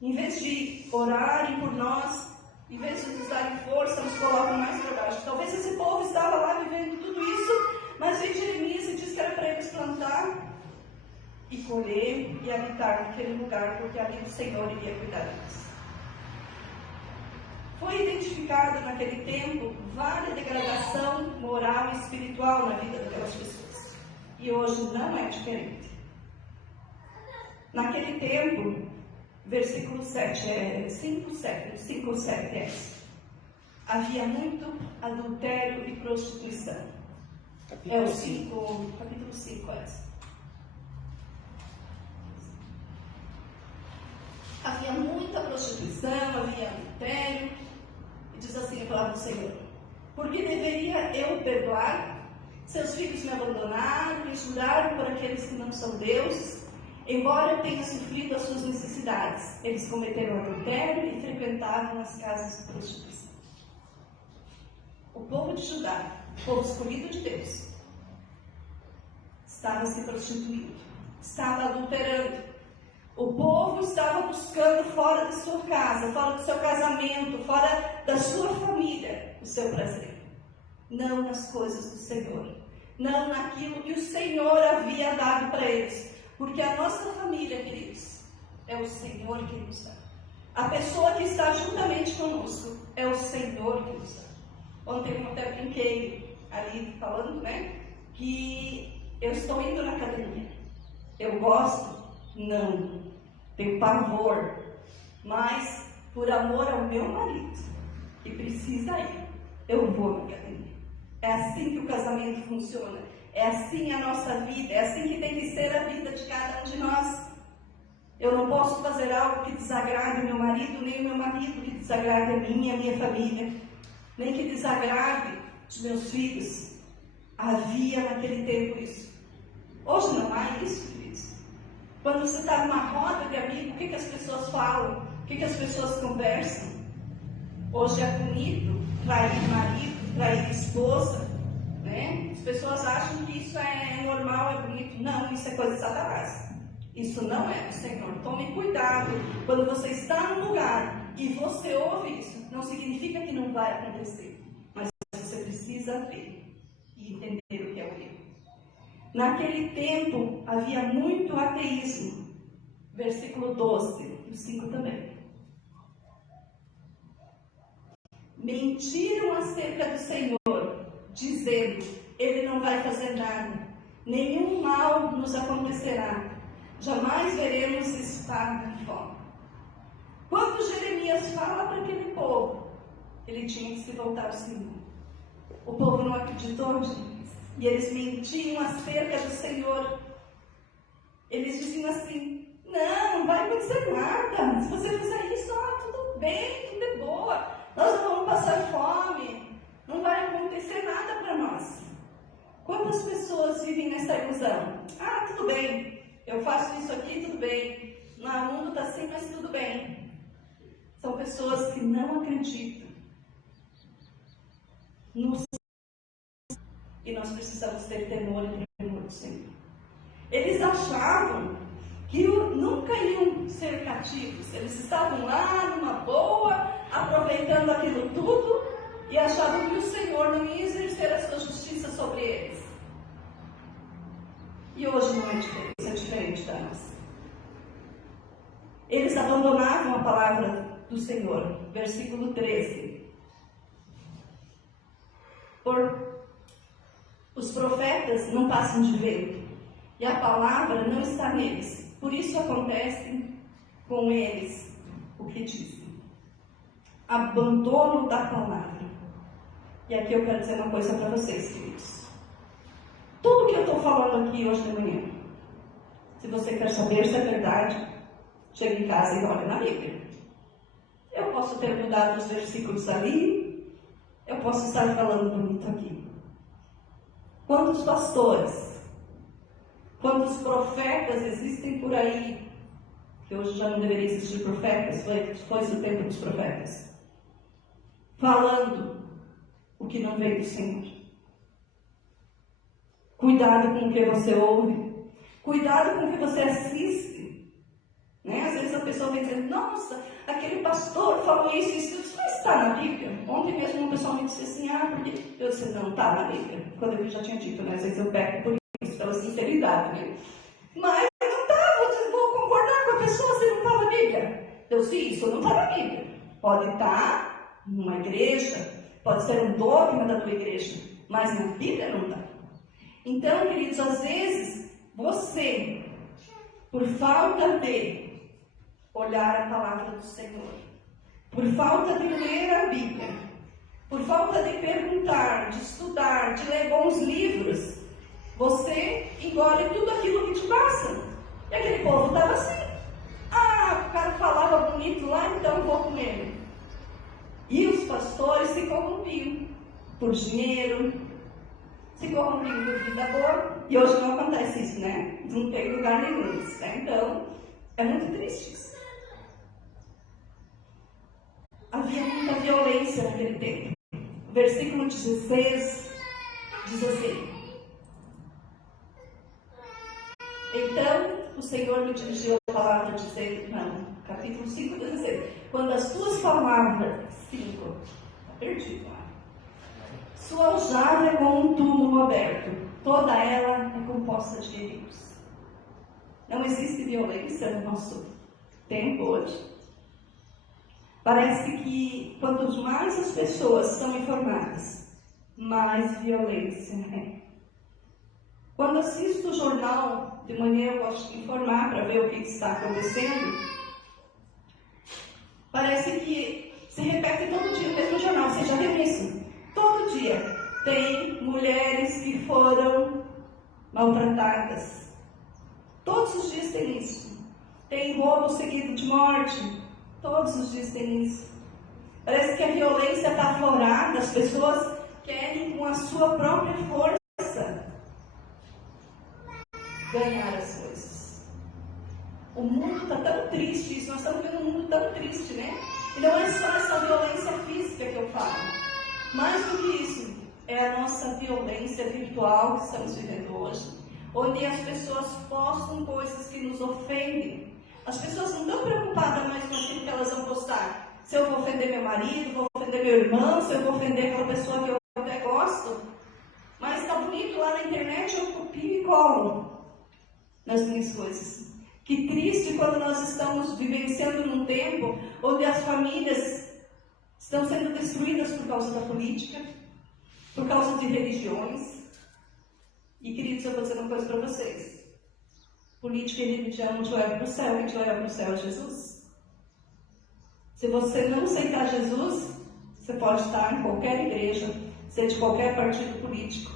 Em vez de orarem por nós, em vez de nos darem força, nos colocam mais para baixo. Talvez esse povo estava lá vivendo tudo isso, mas veio Jeremias e disse que era para eles plantar e colher e habitar naquele lugar, porque ali o Senhor iria cuidar deles. Foi identificado naquele tempo várias degradação moral e espiritual na vida daquelas pessoas. E hoje não é diferente. Naquele tempo, versículo 7, 5, 7, havia muito adultério e prostituição. Capítulo É o 5, capítulo 5, Havia muita prostituição, havia adultério. E diz assim a palavra do Senhor: porque deveria eu perdoar? Seus filhos me abandonaram e juraram por aqueles que não são deuses, embora eu tenha sofrido as suas necessidades. Eles cometeram adultério e frequentavam as casas de prostituição. O povo de Judá, o povo escolhido de Deus, estava se prostituindo, estava adulterando. O povo estava buscando fora de sua casa, fora do seu casamento, fora da sua família, o seu prazer. Não nas coisas do Senhor, não naquilo que o Senhor havia dado para eles. Porque a nossa família, queridos, é o Senhor que nos dá. A pessoa que está juntamente conosco é o Senhor que nos dá. Ontem eu até brinquei ali falando, que eu estou indo na academia. Eu gosto? Não. Tenho pavor. Mas, por amor ao meu marido, que precisa ir, eu vou na academia. É assim que o casamento funciona. É assim a nossa vida. É assim que tem que ser a vida de cada um de nós. Eu não posso fazer algo que desagrade meu marido, nem o meu marido que desagrade a mim e a minha família, nem que desagrade os meus filhos. Havia naquele tempo isso. Hoje não há isso, queridos. Quando você está numa roda de amigos, o que as pessoas falam? O que as pessoas conversam? Hoje é bonito trair marido, trair esposa, As pessoas acham que isso é normal, é bonito. Não, isso é coisa de Satanás. Isso não é do Senhor. Tome cuidado. Quando você está num lugar e você ouve isso, não significa que não vai acontecer. Mas você precisa ver e entender o que é o erro. Naquele tempo havia muito ateísmo. Versículo 12, e 5 também. Mentiram acerca do Senhor, dizendo: Ele não vai fazer nada, nenhum mal nos acontecerá, jamais veremos espada e fome. Quando Jeremias fala para aquele povo, ele tinha que se voltar ao Senhor. O povo não acreditou, e eles mentiam acerca do Senhor. Eles diziam assim: não vai acontecer nada, se você fizer isso, tudo bem, tudo é boa, nós não vamos passar fome, não vai acontecer nada para nós. Quantas pessoas vivem nessa ilusão? Tudo bem, eu faço isso aqui, tudo bem, o mundo está assim, mas tudo bem. São pessoas que não acreditam no Senhor, e nós precisamos ter temor e tremor do Senhor. Eles achavam que nunca iam ser cativos. Eles estavam lá numa boa, aproveitando aquilo tudo, e achavam que o Senhor não ia exercer a sua justiça sobre eles. E hoje não é diferente, é diferente da nossa. Eles abandonavam a palavra do Senhor. Versículo 13. Os profetas não passam de vento, e a palavra não está neles. Por isso acontece com eles o que dizem. Abandono da palavra. E aqui eu quero dizer uma coisa para vocês, queridos. Tudo que eu estou falando aqui hoje de manhã, se você quer saber se é verdade, chega em casa e olha na Bíblia. Eu posso ter mudado os versículos ali, eu posso estar falando bonito aqui. Quantos pastores, quantos profetas existem por aí, que hoje já não deveria existir profetas, foi o tempo dos profetas, falando o que não veio do Senhor. Cuidado com o que você ouve, cuidado com o que você assiste. Né? Às vezes a pessoa vem dizendo, nossa, aquele pastor falou isso não está na Bíblia. Ontem mesmo uma pessoa me disse assim, porque eu disse, não está na Bíblia. Quando eu já tinha dito, né? Às vezes eu peco por isso, pela sinceridade, né? Mas não está, vou concordar com a pessoa se não está na Bíblia. Eu disse, isso não está na Bíblia. Pode estar numa igreja, pode ser um dogma da tua igreja, mas na Bíblia não está. Então, queridos, às vezes, você, por falta de olhar a palavra do Senhor, por falta de ler a Bíblia, por falta de perguntar, de estudar, de ler bons livros, você engole tudo aquilo que te passa. E aquele povo estava assim. O cara falava bonito lá, então vou com ele. E os pastores se corrompiam por dinheiro, se corrompiam por vida boa. E hoje não acontece isso, né? Não tem lugar nenhum isso, né? Então, é muito triste isso. Havia muita violência naquele tempo. O versículo 16 diz assim: então o Senhor me dirigiu a palavra dizendo, capítulo 5, 16: quando as tuas palavras, 5, está perdido, sua aljava é como um túmulo aberto, toda ela é composta de inimigos. Não existe violência no nosso tempo hoje. Parece que quanto mais as pessoas são informadas, mais violência é. Quando assisto o jornal de manhã, eu gosto de informar para ver o que está acontecendo. Parece que se repete todo dia o mesmo jornal. Você já viu isso? Todo dia tem mulheres que foram maltratadas. Todos os dias tem isso. Tem roubo seguido de morte. Todos os dias tem isso. Parece que a violência está aflorada. As pessoas querem, com a sua própria força, ganhar as coisas. O mundo está tão triste. Nós estamos vendo um mundo tão triste, né? E não é só essa violência física que eu falo. Mais do que isso, é a nossa violência virtual que estamos vivendo hoje, onde as pessoas postam coisas que nos ofendem. As pessoas não estão preocupadas mais com aquilo que elas vão postar. Se eu vou ofender meu marido, vou ofender meu irmão, se eu vou ofender aquela pessoa que eu até gosto. Mas está bonito lá na internet, eu copio e colo nas minhas coisas. Que triste quando nós estamos vivenciando num tempo onde as famílias estão sendo destruídas por causa da política, por causa de religiões. E, queridos, eu vou dizer uma coisa para vocês. Política e religião não te leva para o céu, quem te leva para o céu é Jesus. Se você não aceitar Jesus, você pode estar em qualquer igreja, ser de qualquer partido político.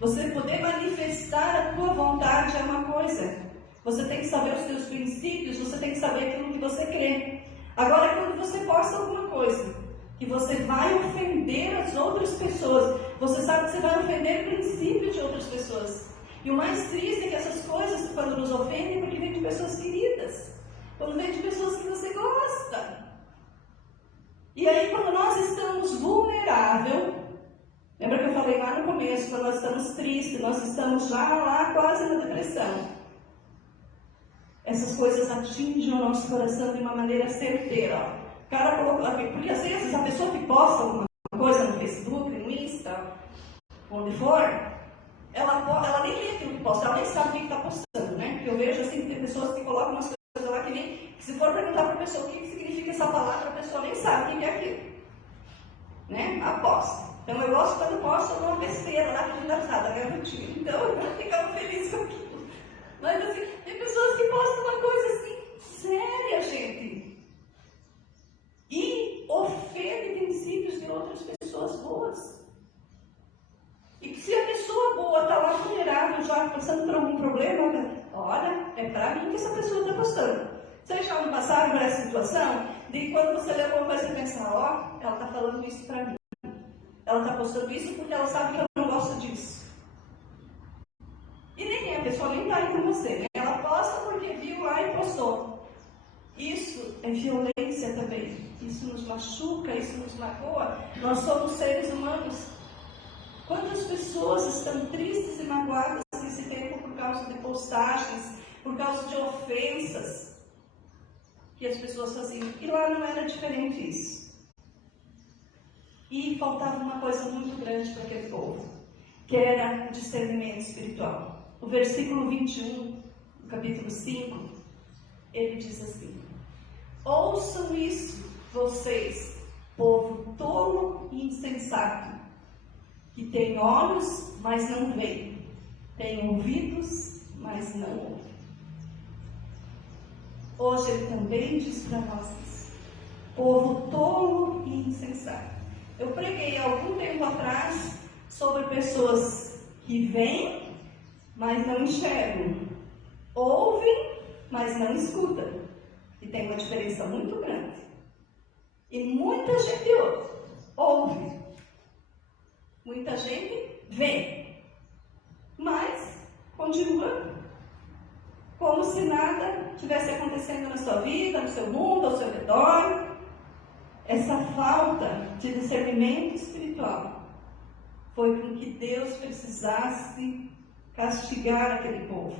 Você poder manifestar a tua vontade é uma coisa. Você tem que saber os teus princípios, você tem que saber aquilo que você crê. Agora, quando você posta alguma coisa que você vai ofender as outras pessoas, você sabe que você vai ofender o princípio de outras pessoas. E o mais triste é que essas coisas, quando nos ofendem, porque vem de pessoas queridas, quando vem de pessoas que você gosta. E aí, quando nós estamos vulneráveis, lembra que eu falei lá no começo, quando nós estamos tristes, nós estamos já lá quase na depressão. Essas coisas atingem o nosso coração de uma maneira certeira. O cara colocou aqui, porque às vezes a pessoa que posta alguma coisa no Facebook, no Insta, onde for, ela nem lê aquilo que posta, ela nem sabe o que está postando, né? Porque eu vejo assim, que tem pessoas que colocam umas coisas lá que se for perguntar para a pessoa o que significa essa palavra, a pessoa nem sabe o que é aquilo. Né? Aposta. Então eu gosto quando posta uma besteira lá que não dá nada, garantido. Então eu ficava feliz com aquilo. Mas assim, tem pessoas que postam uma coisa assim, séria, gente. E ofende princípios de outras pessoas boas. E que se a pessoa boa está lá vulnerável, já passando por algum problema, olha, é para mim que essa pessoa está postando. Vocês já não passaram por essa situação? De quando você lê alguma coisa e pensa, ela está falando isso para mim. Ela está postando isso porque ela sabe que eu não gosto disso. E nem a pessoa nem está aí com você, né? Ela posta porque viu lá e postou. Isso é violência também. Isso nos machuca, isso nos magoa. Nós somos seres humanos. Quantas pessoas estão tristes e magoadas nesse tempo por causa de postagens, por causa de ofensas que as pessoas faziam? E lá não era diferente isso. E faltava uma coisa muito grande para aquele povo, que era o discernimento espiritual. O versículo 21, do capítulo 5, ele diz assim: ouçam isso, vocês, povo tolo e insensato, que tem olhos, mas não veem, tem ouvidos, mas não ouvem. Hoje ele também diz para nós isso: povo tolo e insensato. Eu preguei há algum tempo atrás sobre pessoas que veem, mas não enxergam, ouvem, mas não escutam. E tem uma diferença muito grande. E muita gente ouve, muita gente vê, mas continua como se nada tivesse acontecendo na sua vida, no seu mundo, ao seu redor. Essa falta de discernimento espiritual foi com que Deus precisasse castigar aquele povo.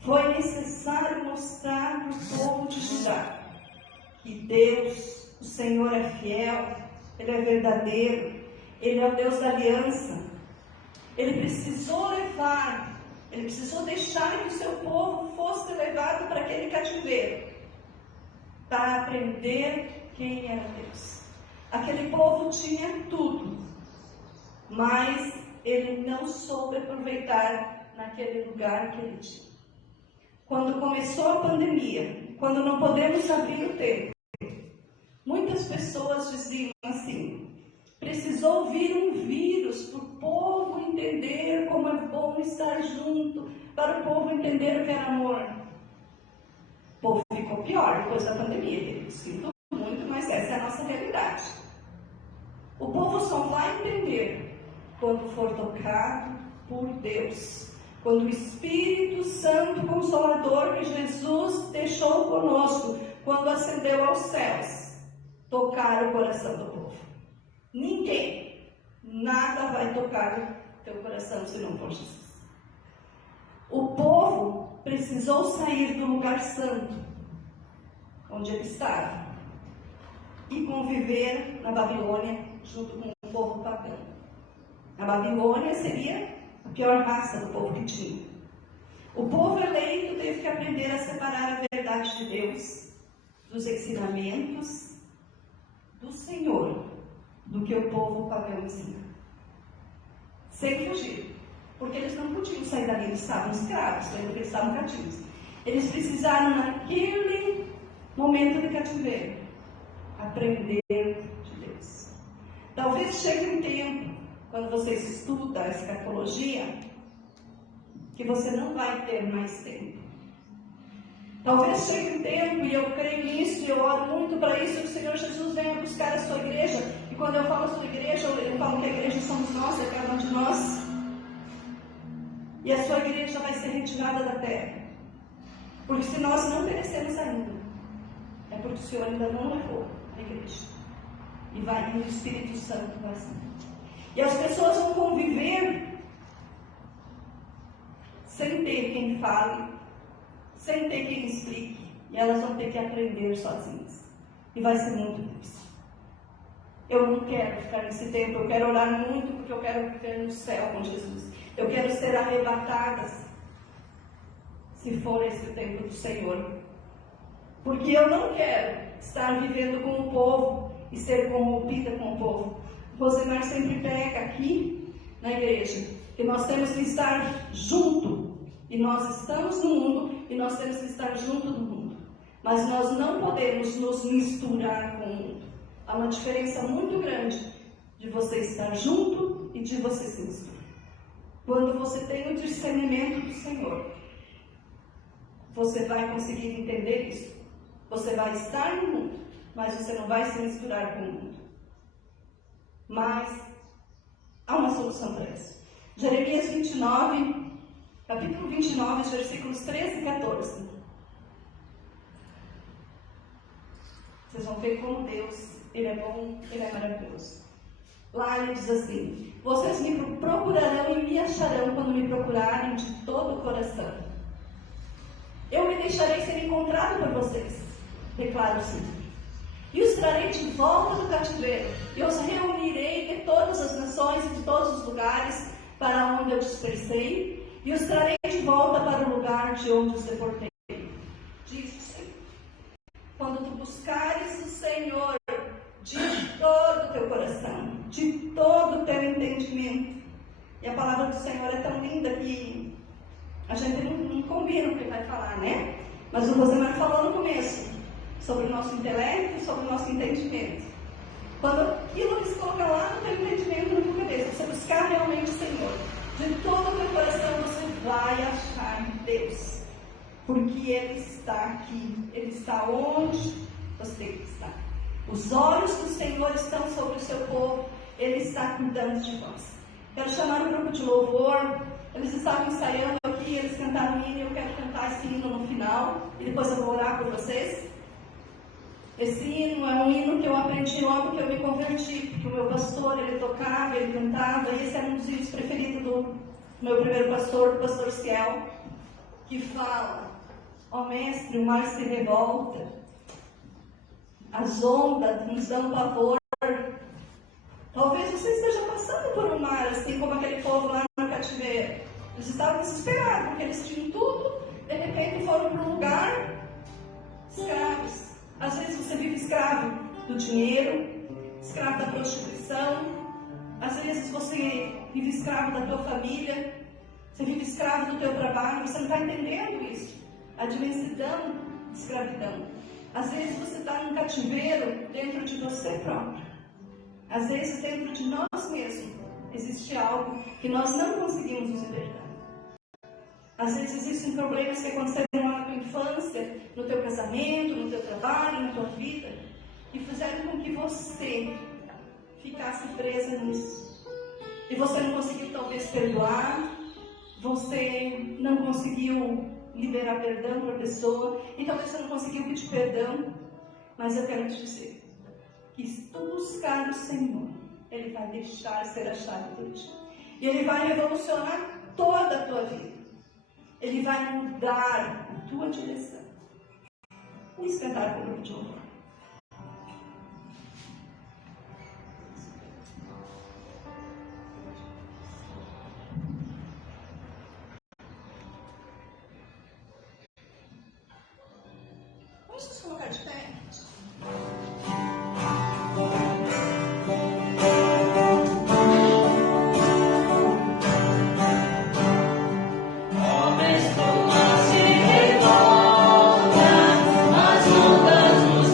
Foi necessário mostrar para o povo de Judá que Deus, o Senhor, é fiel, Ele é verdadeiro, Ele é o Deus da aliança. Ele precisou deixar que o seu povo fosse levado para aquele cativeiro, para aprender quem era Deus. Aquele povo tinha tudo, mas ele não soube aproveitar naquele lugar que ele tinha. Quando começou a pandemia, quando não podemos abrir o templo, muitas pessoas diziam assim: precisou vir um vírus para o povo entender como é bom estar junto, para o povo entender o que era amor. O povo ficou pior depois da pandemia, eu sinto muito, mas essa é a nossa realidade. O povo só vai entender quando for tocado por Deus, quando o Espírito Santo Consolador que Jesus deixou conosco, quando ascendeu aos céus, tocar o coração do povo. Ninguém, nada vai tocar o teu coração se não for Jesus. O povo precisou sair do lugar santo, onde ele estava, e conviver na Babilônia junto com o povo pagão. A Babilônia seria a pior raça do povo que tinha. O povo eleito teve que aprender a separar a verdade de Deus dos ensinamentos do Senhor, do que o povo pagão ensina. Sem fugir, porque eles não podiam sair dali, eles estavam escravos, porque eles estavam cativos. Eles precisaram, naquele momento de cativeiro, aprender de Deus. Talvez chegue um tempo, quando você estuda a escatologia, que você não vai ter mais tempo. Talvez chegue um tempo, e eu creio nisso, e eu oro muito para isso, que o Senhor Jesus venha buscar a sua igreja. E quando eu falo sua igreja, eu falo que a igreja somos nós, é cada um de nós. E a sua igreja vai ser retirada da terra. Porque se nós não merecemos ainda, é porque o Senhor ainda não levou a igreja. E o Espírito Santo vai ser. E as pessoas vão conviver sem ter quem fale, sem ter quem explique. E elas vão ter que aprender sozinhas. E vai ser muito difícil. Eu não quero ficar nesse tempo, eu quero orar muito, porque eu quero viver no céu com Jesus. Eu quero ser arrebatada, se for esse o tempo do Senhor. Porque eu não quero estar vivendo com o povo e ser corrompida com o povo. Rosemar sempre pega aqui na igreja que nós temos que estar junto. E nós estamos no mundo e nós temos que estar junto do mundo. Mas nós não podemos nos misturar com o mundo. Há uma diferença muito grande de você estar junto e de você se misturar. Quando você tem o discernimento do Senhor, você vai conseguir entender isso. Você vai estar no mundo, mas você não vai se misturar com o mundo. Mas Há uma solução para isso. Jeremias 29, capítulo 29, versículos 13 e 14. Vocês vão ver como Deus, Ele é bom, Ele é maravilhoso. Lá Ele diz assim: vocês me procurarão e me acharão quando me procurarem de todo o coração. Eu me deixarei ser encontrado por vocês, declara o Senhor. E os trarei de volta do cativeiro, e os reunirei de todas as nações e de todos os lugares para onde eu dispersei, e os trarei de volta para o lugar de onde os deportei. Diz o Senhor. Quando tu buscares o Senhor de todo o teu coração, de todo o teu entendimento, e a palavra do Senhor é tão linda que a gente não combina o que vai falar, né? Mas o Rosemar falou no começo sobre o nosso intelecto e sobre o nosso entendimento. Quando aquilo que se coloca lá no teu entendimento, na tua cabeça, você buscar realmente o Senhor, de todo o teu coração você vai achar Deus. Porque Ele está aqui, Ele está onde você tem que estar. Os olhos do Senhor estão sobre o seu povo, Ele está cuidando de nós. Quero chamar o grupo de louvor. Eles estavam ensaiando aqui, eles cantaram um hino, e eu quero cantar esse hino no final, e depois eu vou orar por vocês. Esse hino é um hino que eu aprendi logo que eu me converti, porque o meu pastor, ele tocava, ele cantava, e esse é um dos hinos preferidos do meu primeiro pastor, o pastor Ciel, que fala: ó mestre, o mar se revolta, as ondas nos dão pavor. Talvez você esteja passando por um mar, assim como aquele povo lá no cativeiro. Eles estavam desesperados, porque eles tinham tudo, de repente foram para um lugar escravos. Às vezes você vive escravo do dinheiro, escravo da prostituição. Às vezes você vive escravo da tua família, você vive escravo do teu trabalho. Você não está entendendo isso, a dimensão de escravidão. Às vezes você está num cativeiro dentro de você próprio. Às vezes dentro de nós mesmos existe algo que nós não conseguimos nos libertar. Às vezes existem problemas que aconteceram lá na tua infância, no teu casamento, no teu trabalho, na tua vida, e fizeram com que você ficasse presa nisso. E você não conseguiu talvez perdoar, você não conseguiu liberar perdão para a pessoa, e talvez você não conseguiu pedir perdão, mas eu quero te dizer que se tu buscar o Senhor, Ele vai deixar ser achado por ti. E Ele vai revolucionar toda a tua vida. Ele vai mudar a tua direção. Vamos cantar com o grupo de louvor. Vamos nos colocar de pé. Nos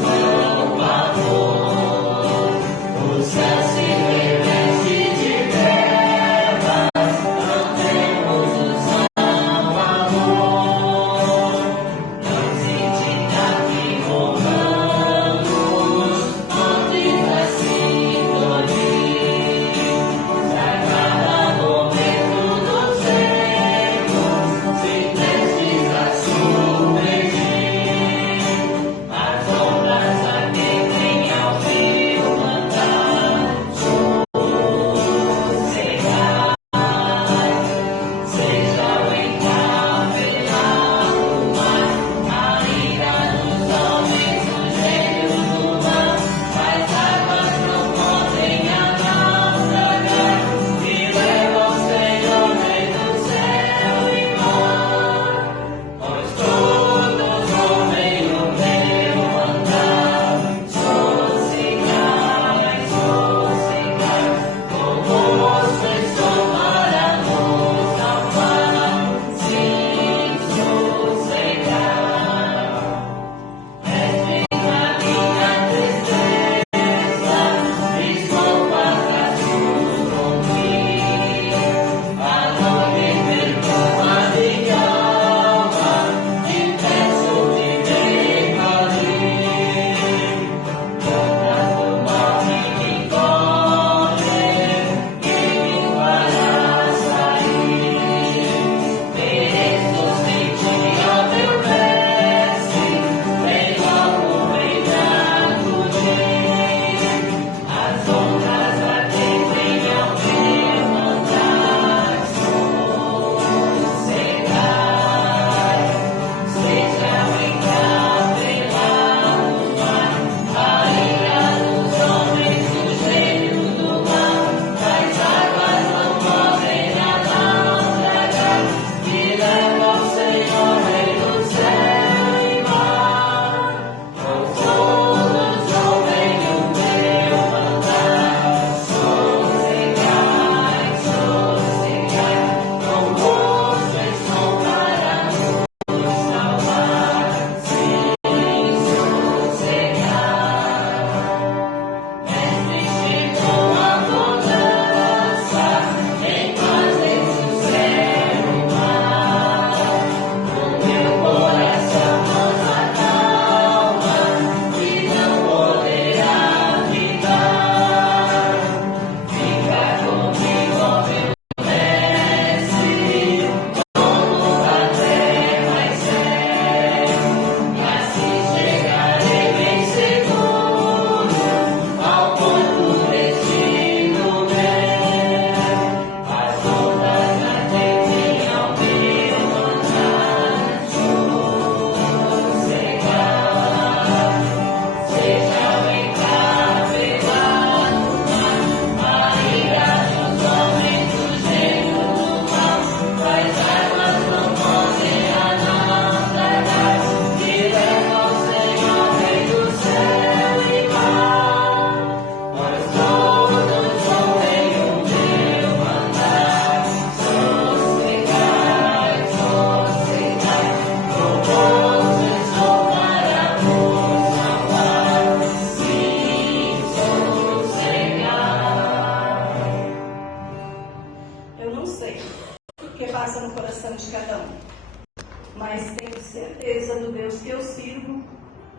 mas tenho certeza do Deus que eu sirvo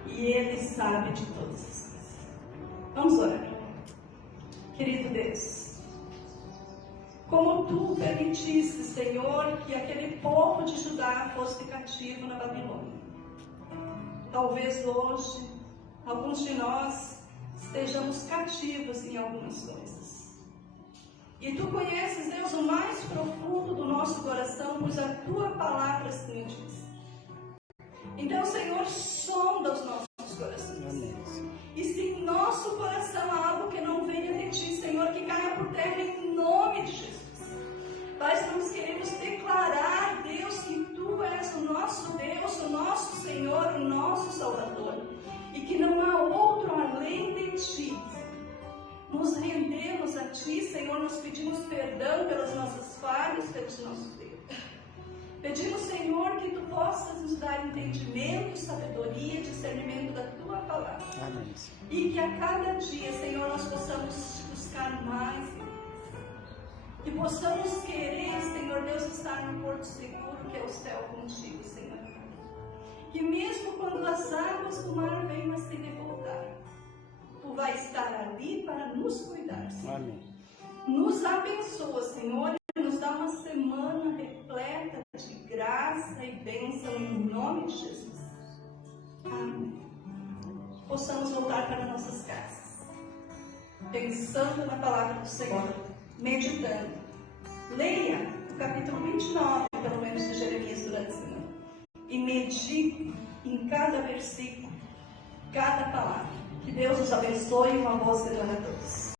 e Ele sabe de todas as coisas. Vamos orar. Querido Deus, como Tu permitiste, Senhor, que aquele povo de Judá fosse cativo na Babilônia, talvez hoje alguns de nós estejamos cativos em algumas coisas. E Tu conheces, Deus, o mais profundo do nosso coração, pois a Tua palavra assim diz. Então, Senhor, sonda os nossos corações. Amém. E se em nosso coração há algo que não venha de Ti, Senhor, que caia por terra em nome de Jesus. Pai, nós queremos declarar, Deus, que Tu és o nosso Deus, o nosso Senhor, o nosso Salvador. E que não há outro além de Ti. Nos rendemos a Ti, Senhor, nos pedimos perdão pelas nossas falhas, pelos nossos erros. Pedimos, Senhor, que Tu possas nos dar entendimento, sabedoria, discernimento da Tua palavra. Amém. E que a cada dia, Senhor, nós possamos Te buscar mais e mais. Que possamos querer, Senhor Deus, estar no porto seguro, que é o céu contigo, Senhor. Que mesmo quando as águas do mar venham a se revoltar, Tu vai estar ali para nos cuidar, Senhor. Amém. Nos abençoa, Senhor, e nos dá uma semana repleta de graça e bênção em nome de Jesus. Amém. Possamos voltar para nossas casas, pensando na palavra do Senhor, meditando. Leia o capítulo 29, pelo menos, de Jeremias durante a semana. E medite em cada versículo, cada palavra. Que Deus nos abençoe e uma boa semana a todos.